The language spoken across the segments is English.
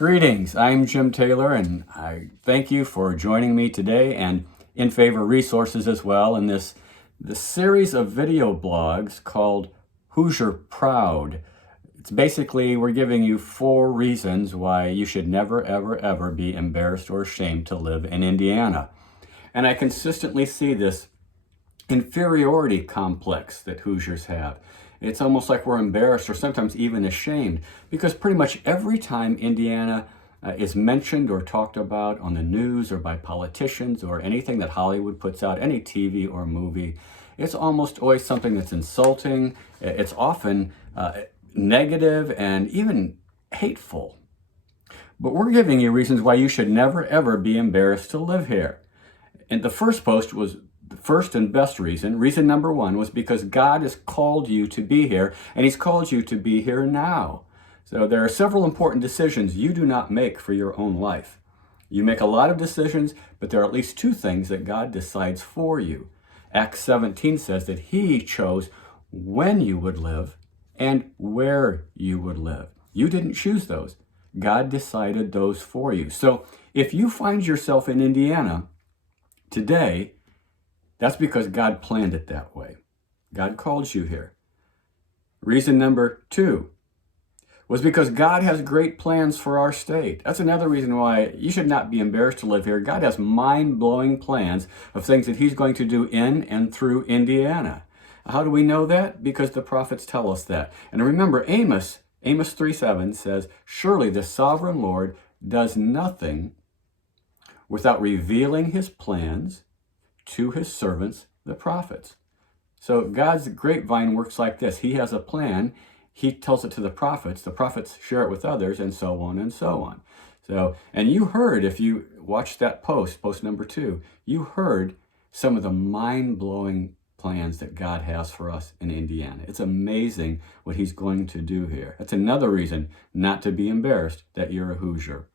Greetings, I'm Jim Taylor, and I thank you for joining me today and in favor resources as well in this series of video blogs called HOOSIER Proud. It's basically, we're giving you 4 reasons why you should never, ever, ever be embarrassed or ashamed to live in Indiana. And I consistently see this inferiority complex that Hoosiers have. It's almost like we're embarrassed or sometimes even ashamed because pretty much every time Indiana is mentioned or talked about on the news or by politicians or anything that Hollywood puts out, any TV or movie, it's almost always something that's insulting. It's often negative and even hateful. But we're giving you reasons why you should never ever be embarrassed to live here. And the first post was the first and best reason. Reason number 1 was because God has called you to be here, and He's called you to be here now. So there are several important decisions you do not make for your own life. You make a lot of decisions, but there are at least 2 things that God decides for you. Acts 17 says that He chose when you would live and where you would live. You didn't choose those. God decided those for you. So if you find yourself in Indiana today, that's because God planned it that way. God called you here. Reason number 2 was because God has great plans for our state. That's another reason why you should not be embarrassed to live here. God has mind-blowing plans of things that He's going to do in and through Indiana. How do we know that? Because the prophets tell us that. And remember, Amos 3:7 says, "Surely the sovereign Lord does nothing without revealing His plans to His servants, the prophets." So God's grapevine works like this. He has a plan. He tells it to the prophets share it with others, and so on and so on. So, and you heard, if you watched that post number 2, you heard some of the mind-blowing plans that God has for us in Indiana. It's amazing what He's going to do here. That's another reason not to be embarrassed that you're a Hoosier.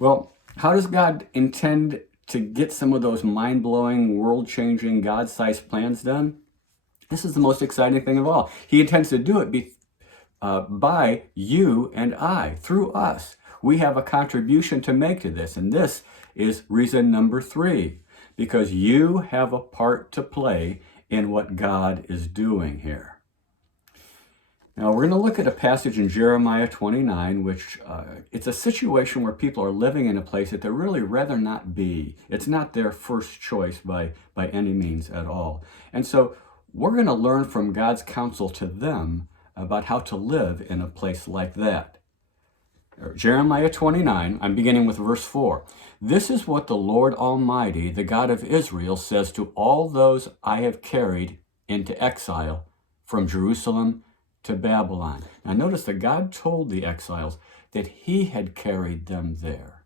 Well, how does God intend to get some of those mind-blowing, world-changing, God-sized plans done? This is the most exciting thing of all. He intends to do it by you and I, through us. We have a contribution to make to this, and this is reason number 3, because you have a part to play in what God is doing here. Now, we're going to look at a passage in Jeremiah 29, which it's a situation where people are living in a place that they'd really rather not be. It's not their first choice by any means at all. And so we're going to learn from God's counsel to them about how to live in a place like that. Jeremiah 29, I'm beginning with verse 4. "This is what the Lord Almighty, the God of Israel, says to all those I have carried into exile from Jerusalem to Babylon." Now notice that God told the exiles that He had carried them there.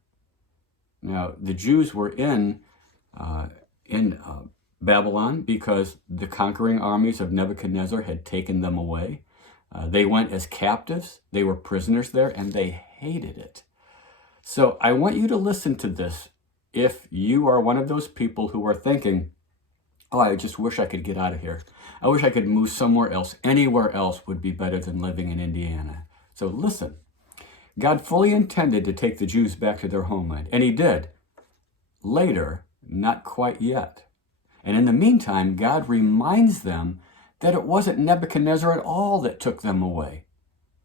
Now the Jews were in Babylon because the conquering armies of Nebuchadnezzar had taken them away. They went as captives, they were prisoners there, and they hated it. So I want you to listen to this if you are one of those people who are thinking, "Oh, I just wish I could get out of here. I wish I could move somewhere else. Anywhere else would be better than living in Indiana." So listen, God fully intended to take the Jews back to their homeland, and He did. Later, not quite yet. And in the meantime, God reminds them that it wasn't Nebuchadnezzar at all that took them away.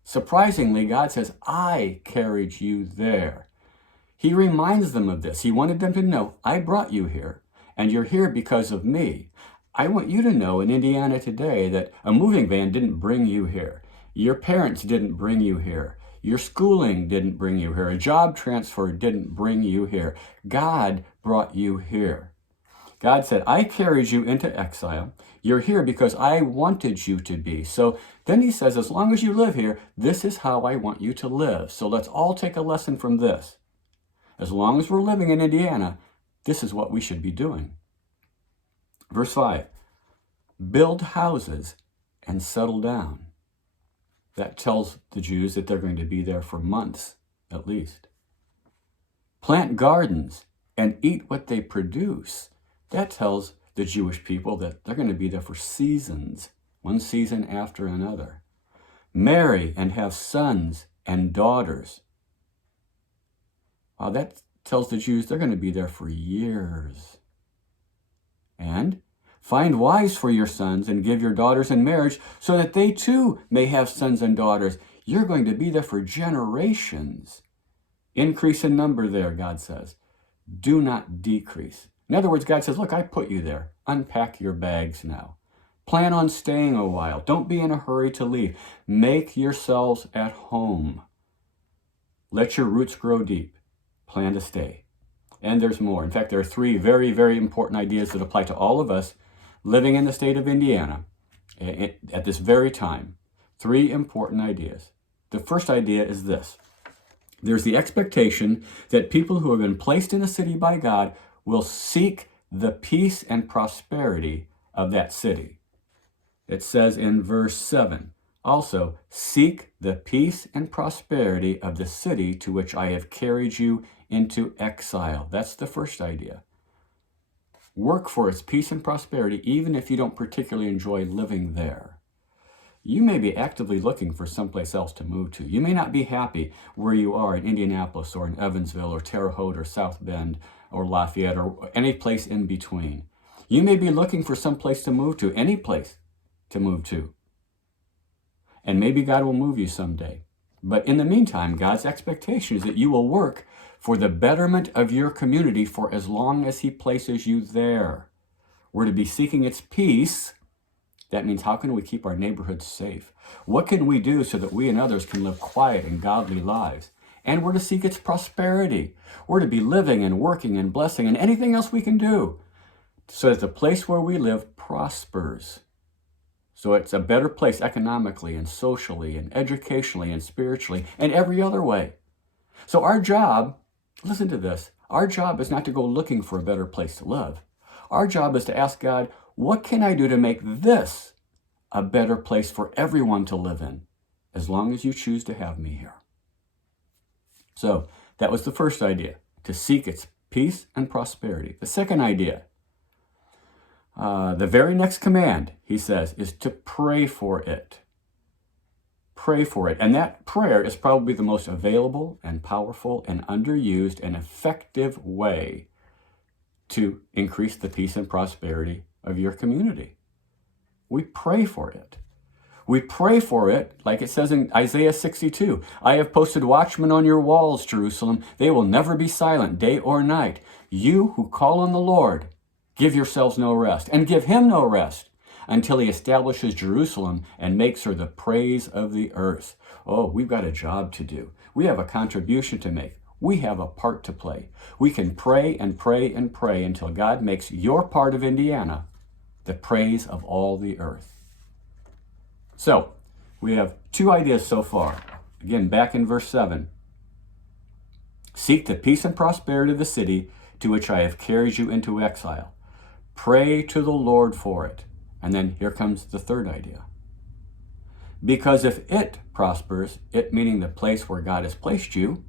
Surprisingly, God says, "I carried you there." He reminds them of this. He wanted them to know, I brought you here, and you're here because of me. I want you to know in Indiana today that a moving van didn't bring you here. Your parents didn't bring you here. Your schooling didn't bring you here. A job transfer didn't bring you here. God brought you here. God said, "I carried you into exile. You're here because I wanted you to be." So then He says, as long as you live here, this is how I want you to live. So let's all take a lesson from this. As long as we're living in Indiana, this is what we should be doing. Verse 5, "Build houses and settle down." That tells the Jews that they're going to be there for months at least. "Plant gardens and eat what they produce." That tells the Jewish people that they're going to be there for seasons, one season after another. "Marry and have sons and daughters." That tells the Jews they're going to be there for years. And find wives for your sons and give your daughters in marriage so that they too may have sons and daughters. You're going to be there for generations. Increase in number there, God says. Do not decrease. In other words, God says, look, I put you there. Unpack your bags now. Plan on staying a while. Don't be in a hurry to leave. Make yourselves at home. Let your roots grow deep. Plan to stay. And there's more. In fact, there are 3 very, very important ideas that apply to all of us living in the state of Indiana at this very time. 3 important ideas. The first idea is this. There's the expectation that people who have been placed in a city by God will seek the peace and prosperity of that city. It says in verse 7, also, seek the peace and prosperity of the city to which I have carried you into exile. That's the first idea. Work for its peace and prosperity, even if you don't particularly enjoy living there. You may be actively looking for someplace else to move to. You may not be happy where you are in Indianapolis or in Evansville or Terre Haute or South Bend or Lafayette or any place in between. You may be looking for someplace to move to, any place to move to. And maybe God will move you someday. But in the meantime, God's expectation is that you will work for the betterment of your community for as long as He places you there. We're to be seeking its peace. That means, how can we keep our neighborhoods safe? What can we do so that we and others can live quiet and godly lives? And we're to seek its prosperity. We're to be living and working and blessing and anything else we can do so that the place where we live prospers. So it's a better place economically and socially and educationally and spiritually and every other way. So our job, listen to this, our job is not to go looking for a better place to live. Our job is to ask God, what can I do to make this a better place for everyone to live in, as long as you choose to have me here? So that was the first idea, to seek its peace and prosperity. The second idea, the very next command, he says, is to pray for it. Pray for it. And that prayer is probably the most available and powerful and underused and effective way to increase the peace and prosperity of your community. We pray for it. We pray for it, like it says in Isaiah 62. I have posted watchmen on your walls, Jerusalem. They will never be silent, day or night. You who call on the Lord, give yourselves no rest, and give Him no rest, until He establishes Jerusalem and makes her the praise of the earth. Oh, we've got a job to do. We have a contribution to make. We have a part to play. We can pray and pray and pray until God makes your part of Indiana the praise of all the earth. So, we have 2 ideas so far. Again, back in verse 7. Seek the peace and prosperity of the city to which I have carried you into exile. Pray to the Lord for it. And then here comes the third idea. Because if it prospers, it meaning the place where God has placed you,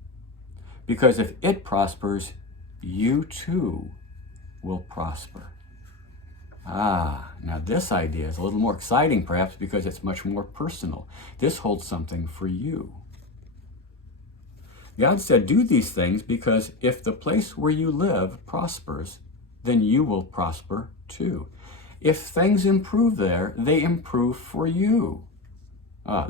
because if it prospers, you too will prosper. Now this idea is a little more exciting perhaps because it's much more personal. This holds something for you. God said, do these things because if the place where you live prospers, then you will prosper too. If things improve there, they improve for you.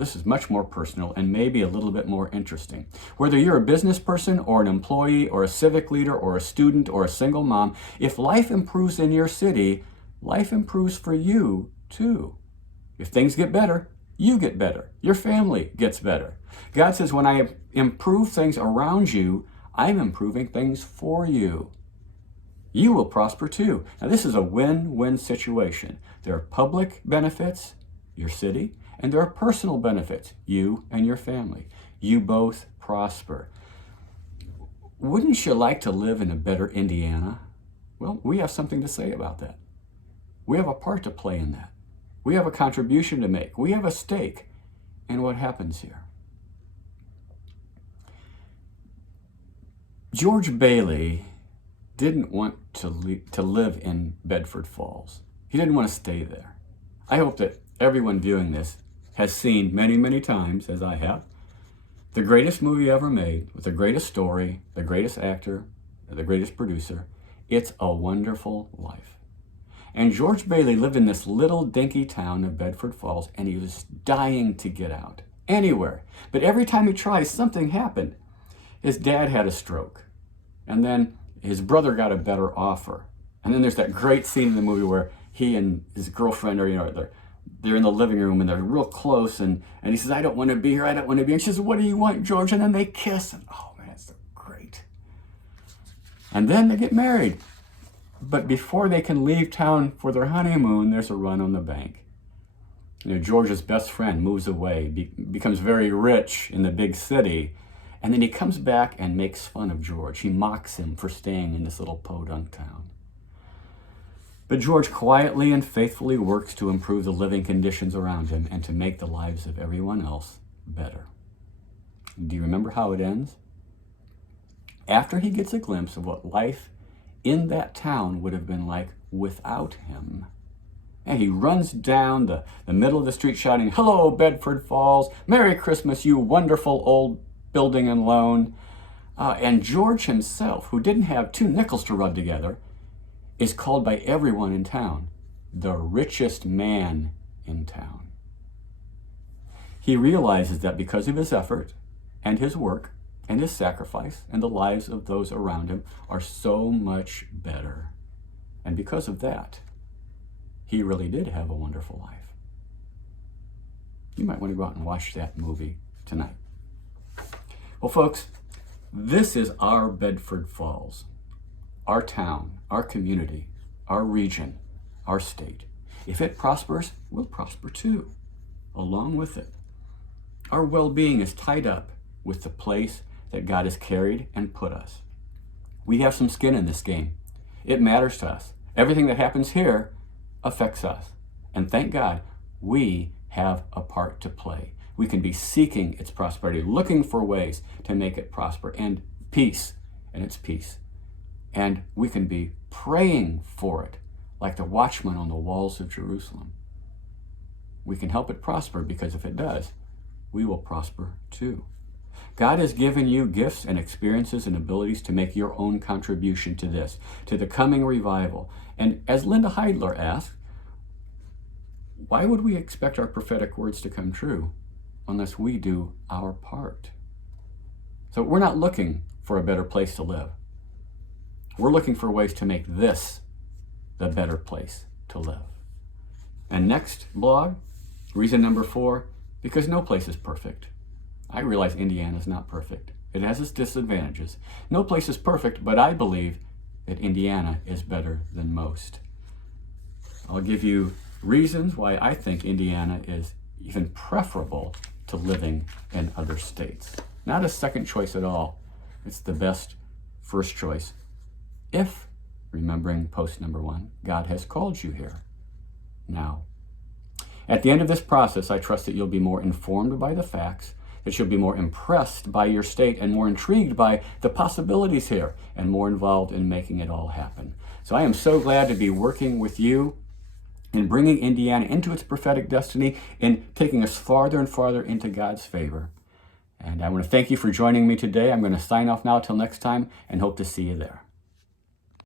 This is much more personal and maybe a little bit more interesting. Whether you're a business person or an employee or a civic leader or a student or a single mom, if life improves in your city, life improves for you too. If things get better, you get better. Your family gets better. God says, when I improve things around you, I'm improving things for you. You will prosper too. Now this is a win-win situation. There are public benefits, your city, and there are personal benefits, you and your family. You both prosper. Wouldn't you like to live in a better Indiana? Well, we have something to say about that. We have a part to play in that. We have a contribution to make. We have a stake in what happens here. George Bailey didn't want to live in Bedford Falls. He didn't want to stay there. I hope that everyone viewing this has seen many, many times, as I have, The greatest movie ever made, with the greatest story, the greatest actor, the greatest producer. It's a Wonderful Life. And George Bailey lived in this little dinky town of Bedford Falls, and he was dying to get out, anywhere. But every time he tried, something happened. His dad had a stroke, and then his brother got a better offer. And then there's that great scene in the movie where he and his girlfriend are, they're in the living room and they're real close, and he says, I don't want to be here, I don't want to be here. And she says, what do you want, George? And then they kiss, and oh man, it's so great. And then they get married. But before they can leave town for their honeymoon, there's a run on the bank. George's best friend moves away, becomes very rich in the big city, and then he comes back and makes fun of George. He mocks him for staying in this little podunk town. But George quietly and faithfully works to improve the living conditions around him and to make the lives of everyone else better. Do you remember how it ends? After he gets a glimpse of what life in that town would have been like without him, and he runs down the middle of the street shouting, hello, Bedford Falls, Merry Christmas, you wonderful old building and loan. And George himself, who didn't have 2 nickels to rub together, is called by everyone in town the richest man in town. He realizes that because of his effort and his work and his sacrifice and the lives of those around him are so much better. And because of that, he really did have a wonderful life. You might want to go out and watch that movie tonight. Well, folks, this is our Bedford Falls, our town, our community, our region, our state. If it prospers, we'll prosper too, along with it. Our well-being is tied up with the place that God has carried and put us. We have some skin in this game. It matters to us. Everything that happens here affects us. And thank God, we have a part to play. We can be seeking its prosperity, looking for ways to make it prosper, and peace, and its peace. And we can be praying for it, like the watchman on the walls of Jerusalem. We can help it prosper, because if it does, we will prosper too. God has given you gifts and experiences and abilities to make your own contribution to this, to the coming revival. And as Linda Heidler asked, why would we expect our prophetic words to come true unless we do our part? So we're not looking for a better place to live. We're looking for ways to make this the better place to live. And next blog, reason number 4, because no place is perfect. I realize Indiana is not perfect. It has its disadvantages. No place is perfect, but I believe that Indiana is better than most. I'll give you reasons why I think Indiana is even preferable to living in other states. Not a second choice at all. It's the best first choice. If, remembering post number 1, God has called you here now. At the end of this process, I trust that you'll be more informed by the facts, that you'll be more impressed by your state and more intrigued by the possibilities here and more involved in making it all happen. So I am so glad to be working with you in bringing Indiana into its prophetic destiny and taking us farther and farther into God's favor. And I want to thank you for joining me today. I'm going to sign off now till next time and hope to see you there.